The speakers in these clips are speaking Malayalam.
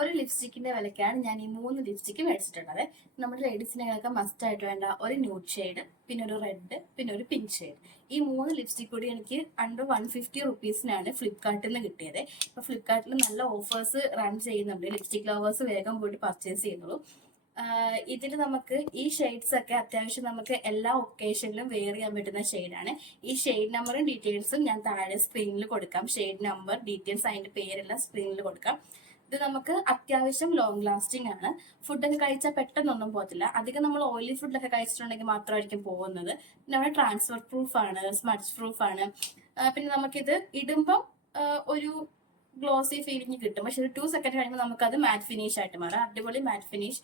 ഒരു ലിപ്സ്റ്റിക്കിന്റെ വിലക്കാണ് ഞാൻ ഈ 3 ലിപ്സ്റ്റിക്ക് മേടിച്ചിട്ടുള്ളത്. നമ്മുടെ ലേഡീസിനൊക്കെ മസ്റ്റ് ആയിട്ട് വേണ്ട ഒരു ന്യൂഡ് ഷെയ്ഡ്, പിന്നെ ഒരു റെഡ്, പിന്നെ ഒരു പിങ്ക് ഷെയ്ഡ്. ഈ 3 ലിപ്സ്റ്റിക് കൂടി എനിക്ക് അണ്ടർ 150 റുപ്പീസിനാണ് ഫ്ലിപ്കാർട്ടിൽ നിന്ന് കിട്ടിയത്. ഇപ്പൊ ഫ്ലിപ്കാർട്ടിൽ നല്ല ഓഫേഴ്സ് റൺ ചെയ്യുന്നുണ്ട്. ലിപ്സ്റ്റിക് ലവേഴ്സ് വേഗം പോയിട്ട് പർച്ചേസ് ചെയ്യുന്നുള്ളൂ. ഇതിൽ നമുക്ക് ഈ ഷെയ്ഡ്സ് ഒക്കെ അത്യാവശ്യം നമുക്ക് എല്ലാ ഒക്കേഷനിലും വെയർ ചെയ്യാൻ പറ്റുന്ന ഷെയ്ഡാണ്. ഈ ഷെയ്ഡ് നമ്പറും ഡീറ്റെയിൽസും ഞാൻ താഴെ സ്ക്രീനിൽ കൊടുക്കാം. ഷെയ്ഡ് നമ്പർ, ഡീറ്റെയിൽസ്, അതിന്റെ പേരെല്ലാം സ്ക്രീനിൽ കൊടുക്കാം. ഇത് നമുക്ക് അത്യാവശ്യം ലോങ് ലാസ്റ്റിംഗ് ആണ്. ഫുഡൊക്കെ കഴിച്ചാൽ പെട്ടെന്നൊന്നും പോകത്തില്ല. അധികം നമ്മൾ ഓയിലി ഫുഡൊക്കെ കഴിച്ചിട്ടുണ്ടെങ്കിൽ മാത്രമായിരിക്കും പോകുന്നത്. പിന്നെ നമ്മുടെ ട്രാൻസ്ഫർ പ്രൂഫ് ആണ്, സ്മച്ച് പ്രൂഫ് ആണ്. പിന്നെ നമുക്കിത് ഇടുമ്പം ഒരു ഗ്ലോസി ഫീലിംഗ് കിട്ടും. പക്ഷെ ഒരു 2 സെക്കൻഡ് കഴിയുമ്പോൾ നമുക്കത് മാറ്റ് ഫിനിഷ് ആയിട്ട് മാറും. അടിപൊളി മാറ്റ് ഫിനിഷ്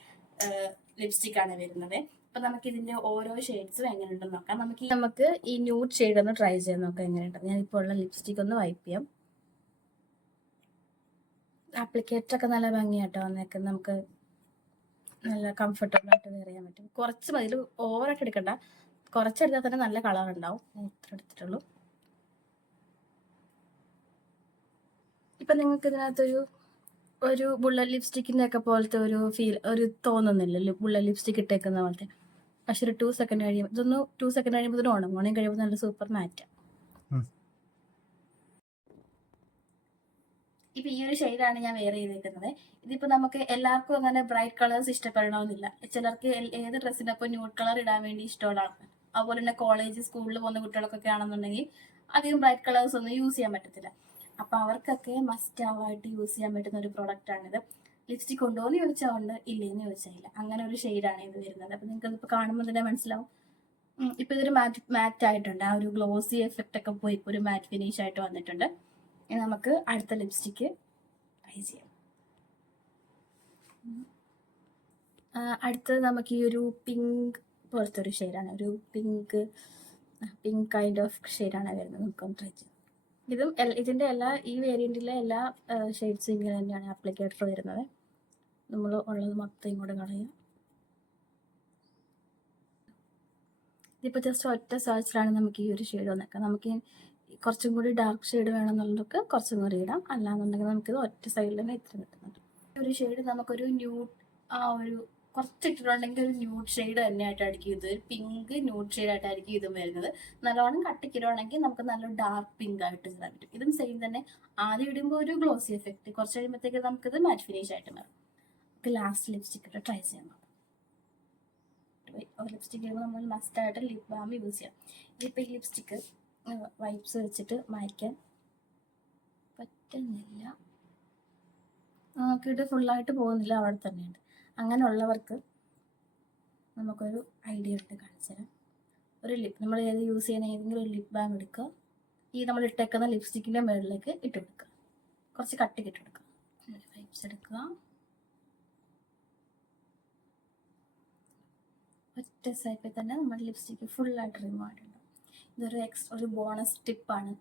ലിപ്സ്റ്റിക് ആണ് വരുന്നത്. അപ്പൊ നമുക്ക് ഇതിന്റെ ഓരോ ഷെയ്ഡ്സും എങ്ങനെയുണ്ടെന്ന് നോക്കാം. നമുക്ക് ഈ ന്യൂഡ് ഷെയ്ഡ് ഒന്ന് ട്രൈ ചെയ്ത് നോക്കാം എങ്ങനെയുണ്ട്. ഞാനിപ്പോൾ ഉള്ള ലിപ്സ്റ്റിക് ഒന്ന് വൈപ്പ് ചെയ്യാം. ആപ്ലിക്കേറ്റർ ഒക്കെ നല്ല ഭംഗിയാട്ടോ വന്നേക്കുന്നത്. നമുക്ക് നല്ല കംഫർട്ടബിൾ ആയിട്ട് വെയർ ചെയ്യാൻ പറ്റും. കുറച്ച് മതി, ഓവറായിട്ട് എടുക്കണ്ട. കുറച്ചെടുത്താൽ തന്നെ നല്ല കളർ ഉണ്ടാവും. ഞാൻ ഇത്ര എടുത്തിട്ടുള്ളൂ. ഇപ്പൊ നിങ്ങൾക്ക് ഇതിനകത്തൊരു ബുള്ളറ്റ് ലിപ്സ്റ്റിക്കിന്റെ ഒക്കെ പോലത്തെ ഒരു ഫീൽ തോന്നുന്നില്ല, ബുള്ളറ്റ് ലിപ്സ്റ്റിക് ഇട്ടേക്കുന്ന പോലത്തെ. പക്ഷെ ഒരു 2 സെക്കൻഡ് കഴിയുമ്പോൾ 2 സെക്കൻഡ് കഴിയുമ്പോൾ ഇതിന് ഉണങ്ങി കഴിയുമ്പോൾ നല്ല സൂപ്പർ മാറ്റാം. ഇപ്പൊ ഈ ഒരു ഷെയ്ഡാണ് ഞാൻ വെയർ ചെയ്തേക്കുന്നത്. ഇതിപ്പോ നമുക്ക് എല്ലാവർക്കും അങ്ങനെ ബ്രൈറ്റ് കളേഴ്സ് ഇഷ്ടപ്പെടണമെന്നില്ല. ചിലർക്ക് ഏത് ഡ്രസ്സിനൊപ്പം ന്യൂഡ് കളർ ഇടാൻ വേണ്ടി ഇഷ്ടമാണ്. അതുപോലെ തന്നെ കോളേജ്, സ്കൂളിൽ പോകുന്ന കുട്ടികൾക്കൊക്കെ ആണെന്നുണ്ടെങ്കിൽ അധികം ബ്രൈറ്റ് കളേഴ്സ് ഒന്നും യൂസ് ചെയ്യാൻ പറ്റത്തില്ല. അപ്പൊ അവർക്കൊക്കെ മസ്റ്റ് ആവായിട്ട് യൂസ് ചെയ്യാൻ പറ്റുന്ന ഒരു പ്രൊഡക്റ്റ് ആണിത്. ലിപ്സ്റ്റിക് ഉണ്ടോ എന്ന് ചോദിച്ചാൽ ഉണ്ട്, ഇല്ലേന്ന് ചോദിച്ചാൽ ഇല്ല. അങ്ങനെ ഒരു ഷെയ്ഡാണ് ഇത് വരുന്നത്. അപ്പൊ നിങ്ങൾക്ക് ഇതിപ്പോ കാണുമ്പോൾ തന്നെ മനസ്സിലാവും. ഇപ്പൊ ഇതൊരു മാറ്റ് ആയിട്ടുണ്ട്. ആ ഒരു ഗ്ലോസി എഫക്റ്റ് ഒക്കെ പോയി ഇപ്പൊ ഒരു മാറ്റ് ഫിനിഷ് ആയിട്ട് വന്നിട്ടുണ്ട്. നമുക്ക് അടുത്ത ലിപ്സ്റ്റിക്ക് ട്രൈ ചെയ്യാം. അടുത്തത് നമുക്ക് ഈ ഒരു പിങ്ക് പോലത്തെ ഒരു ഷെയ്ഡാണ്. ഒരു പിങ്ക് കൈൻഡ് ഓഫ് ഷെയ്ഡാണ് വരുന്നത്. നമുക്കൊന്ന് ട്രൈ ചെയ്യാം. ഇതിന്റെ ഈ വേരിയന്റിലെ എല്ലാ ഷെയ്ഡ്സും ഇങ്ങനെ തന്നെയാണ് ആപ്ലിക്കേറ്റർ വരുന്നത്. നമ്മൾ ഉള്ളത് മൊത്തം ഇങ്ങോട്ട് കളയാം. ഇതിപ്പോൾ ജസ്റ്റ് ഒറ്റ സെർച്ചിലാണ് നമുക്ക് ഈ ഒരു ഷെയ്ഡ് വന്നേക്കാം. നമുക്ക് കുറച്ചും കൂടി ഡാർക്ക് ഷെയ്ഡ് വേണമെന്നുള്ളവർക്ക് കുറച്ചും കൂടി ഇടാം. അല്ലാന്നുണ്ടെങ്കിൽ നമുക്കിത് ഒറ്റ സൈഡിൽ തന്നെ ഇത്ര കിട്ടുന്നുണ്ട്. ഒരു ഷെയ്ഡ് നമുക്കൊരു ന്യൂഡ് കുറച്ചിട്ടിട്ടുണ്ടെങ്കിൽ ഒരു ന്യൂഡ് ഷെയ്ഡ് തന്നെയായിട്ടായിരിക്കും ഇത്. പിങ്ക് ന്യൂഡ് ഷെയ്ഡ് ആയിട്ടായിരിക്കും ഇതും വരുന്നത്. നല്ലോണം കട്ടിക്കിടുവാണെങ്കിൽ നമുക്ക് നല്ല ഡാർക്ക് പിങ്ക് ആയിട്ട് ഇടാൻ പറ്റും. ഇതും സെയിം തന്നെ. ആദ്യം ഇടുമ്പോൾ ഒരു ഗ്ലോസി എഫക്റ്റ്, കുറച്ച് കഴിയുമ്പോഴത്തേക്ക് നമുക്കിത് മാറ്റ് ഫിനിഷ് ആയിട്ട് മാറും. നമുക്ക് ലാസ്റ്റ് ലിപ്സ്റ്റിക് ഇട്ട് ട്രൈ ചെയ്യാൻ നോക്കാം. ലിപ്സ്റ്റിക് ഇടുമ്പോൾ നമ്മൾ മസ്റ്റായിട്ട് ലിപ് ബാം യൂസ് ചെയ്യാം. ഇതിപ്പോൾ ഈ ലിപ്സ്റ്റിക്ക് വൈപ്സ് വെച്ചിട്ട് മായ്ക്കാൻ പറ്റുന്നില്ല. നമുക്കിത് ഫുള്ളായിട്ട് പോകുന്നില്ല, അവിടെ തന്നെയുണ്ട്. അങ്ങനെയുള്ളവർക്ക് നമുക്കൊരു ഐഡിയ ഇട്ട് കാണിച്ചു തരാം. നമ്മൾ യൂസ് ചെയ്യുന്ന ഏതെങ്കിലും ഒരു ലിപ് ബാം എടുക്കുക. ഈ നമ്മൾ ഇട്ടേക്കുന്ന ലിപ്സ്റ്റിക്കിൻ്റെ മുകളിലേക്ക് ഇട്ട് കൊടുക്കുക. കുറച്ച് കട്ടിക്ക് ഇട്ട് കൊടുക്കുക. വൈപ്സ് എടുക്കുക. ഒറ്റ സൈഡിൽ തന്നെ നമ്മുടെ ലിപ്സ്റ്റിക്ക് ഫുള്ളായിട്ട് റിമൂവ് ആയിട്ടുണ്ട്. ഇതൊരു ബോണസ് ടിപ്പാണ്.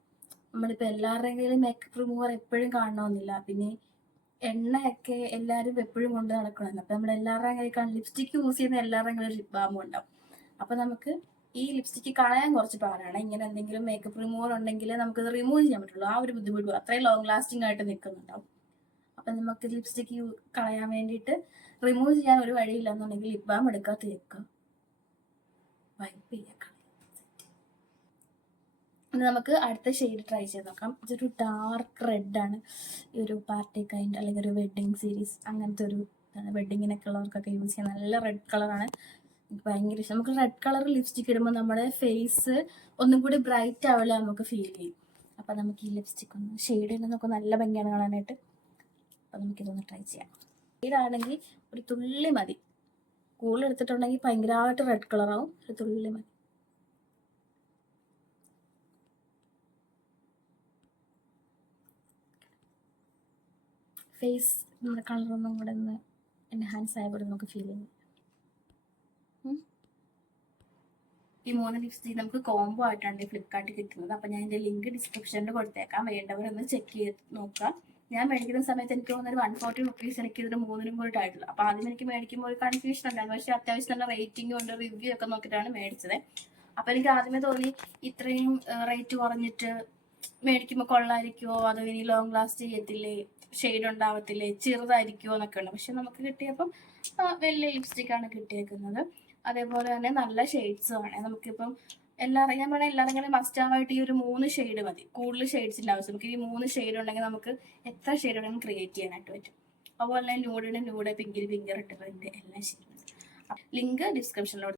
നമ്മളിപ്പോൾ എല്ലാവരുടെയും കയ്യിൽ മേക്കപ്പ് റിമൂവർ എപ്പോഴും കാണണമെന്നില്ല. പിന്നെ എണ്ണയൊക്കെ എല്ലാവരും എപ്പോഴും കൊണ്ട് നടക്കണമല്ലോ. അപ്പം നമ്മൾ എല്ലാവരുടെയും കയ്യിൽ കാണും, ലിപ്സ്റ്റിക്ക് യൂസ് ചെയ്യുന്ന എല്ലാവരുടെയും കയ്യിൽ ലിപ് ബാമും ഉണ്ടാവും. അപ്പം നമുക്ക് ഈ ലിപ്സ്റ്റിക്ക് കളയാൻ കുറച്ച് പാടാണ്. ഇങ്ങനെ എന്തെങ്കിലും മേക്കപ്പ് റിമൂവർ ഉണ്ടെങ്കിൽ നമുക്കത് റിമൂവ് ചെയ്യാൻ പറ്റുള്ളൂ. ആ ഒരു ബുദ്ധിമുട്ട് അത്രയും ലോങ് ലാസ്റ്റിംഗ് ആയിട്ട് നിൽക്കുന്നുണ്ടാവും. അപ്പം നമുക്ക് ലിപ്സ്റ്റിക്ക് കളയാൻ വേണ്ടിയിട്ട് റിമൂവ് ചെയ്യാൻ ഒരു വഴിയില്ല എന്നുണ്ടെങ്കിൽ ലിപ് ബാം എടുക്കുക, തേക്കുക, വൈപ്പ് ചെയ്യുക. ഇനി നമുക്ക് അടുത്ത ഷെയ്ഡ് ട്രൈ ചെയ്ത് നോക്കാം. ഇതൊരു ഡാർക്ക് റെഡാണ്. ഈ ഒരു പാർട്ടി കൈൻഡ് അല്ലെങ്കിൽ ഒരു വെഡ്ഡിങ് സീരീസ് അങ്ങനത്തെ ഒരു വെഡ്ഡിങ്ങിനൊക്കെ ഉള്ളവർക്കൊക്കെ യൂസ് ചെയ്യാൻ നല്ല റെഡ് കളറാണ്. എനിക്ക് ഭയങ്കര ഇഷ്ടം. നമുക്ക് റെഡ് കളർ ലിപ്സ്റ്റിക് ഇടുമ്പോൾ നമ്മുടെ ഫേസ് ഒന്നും കൂടി ബ്രൈറ്റ് ആവില്ല, നമുക്ക് ഫീൽ ചെയ്യും. അപ്പം നമുക്ക് ഈ ലിപ്സ്റ്റിക് ഷെയ്ഡ് തന്നെ നമുക്ക് നല്ല ഭംഗിയാണ് കാണാനായിട്ട്. അപ്പം നമുക്കിതൊന്ന് ട്രൈ ചെയ്യാം. ഷെയ്ഡാണെങ്കിൽ ഒരു തുള്ളി മതി. കൂടുതൽ എടുത്തിട്ടുണ്ടെങ്കിൽ ഭയങ്കരമായിട്ട് റെഡ് കളറാവും. ഒരു തുള്ളി മതി. ഫേസ് നമ്മുടെ കളറൊന്നും കൂടെ ഒന്ന് എൻഹാൻസ് ആയ പോലെ നമുക്ക് ഫീൽ ചെയ്യും. ഈ 3 ലിപ്സ്റ്റിക് നമുക്ക് കോംബോ ആയിട്ടാണ് ഫ്ലിപ്കാർട്ടിൽ കിട്ടുന്നത്. അപ്പം ഞാൻ ഇതിൻ്റെ ലിങ്ക് ഡിസ്ക്രിപ്ഷനിൽ കൊടുത്തേക്കാം. വേണ്ടവരൊന്ന് ചെക്ക് ചെയ്ത് നോക്കാം. ഞാൻ മേടിക്കുന്ന സമയത്ത് എനിക്ക് തോന്നുന്നൊരു 140 റുപ്പീസ് എനിക്ക് ഇതിന് 3നും കൂടി ആയിട്ടുള്ളൂ. അപ്പോൾ ആദ്യം എനിക്ക് മേടിക്കുമ്പോൾ ഒരു കൺഫ്യൂഷൻ ഉണ്ടായിരുന്നു. പക്ഷേ അത്യാവശ്യം നല്ല റേറ്റിംഗും ഉണ്ട്, റിവ്യൂ ഒക്കെ നോക്കിയിട്ടാണ് മേടിച്ചത്. അപ്പോൾ എനിക്ക് ആദ്യമേ തോന്നി ഇത്രയും റേറ്റ് കുറഞ്ഞിട്ട് മേടിക്കുമ്പോൾ കൊള്ളായിരിക്കുമോ, അതോ ഇനി ലോങ് ലാസ്റ്റ് ചെയ്യത്തില്ലേ, ഷെയ്ഡ് ഉണ്ടാവത്തില്ലേ, ചെറുതായിരിക്കുമോ എന്നൊക്കെ ഉണ്ട്. പക്ഷെ നമുക്ക് കിട്ടിയപ്പം വലിയ ലിപ്സ്റ്റിക്കാണ് കിട്ടിയേക്കുന്നത്. അതേപോലെ തന്നെ നല്ല ഷെയ്ഡ്സും ആണ്. നമുക്കിപ്പം ഞാൻ പറഞ്ഞ എല്ലാവരും മസ്റ്റാവായിട്ട് ഈ ഒരു 3 ഷെയ്ഡ് മതി, കൂടുതൽ ഷെയ്ഡ്സിൻ്റെ ആവശ്യം. നമുക്ക് ഈ 3 ഷെയ്ഡ് ഉണ്ടെങ്കിൽ നമുക്ക് എത്ര ഷെയ്ഡ് ഉണ്ടെങ്കിലും ക്രിയേറ്റ് ചെയ്യാനായിട്ട് പറ്റും. അതുപോലെ തന്നെ ന്യൂഡിന് ന്യൂഡ്, പിങ്കിന് പിങ്ക്, റെഡ് റെഡ് എല്ലാം ഷെയ്ഡ്. ലിങ്ക് ഡിസ്ക്രിപ്ഷനിലോട്ട്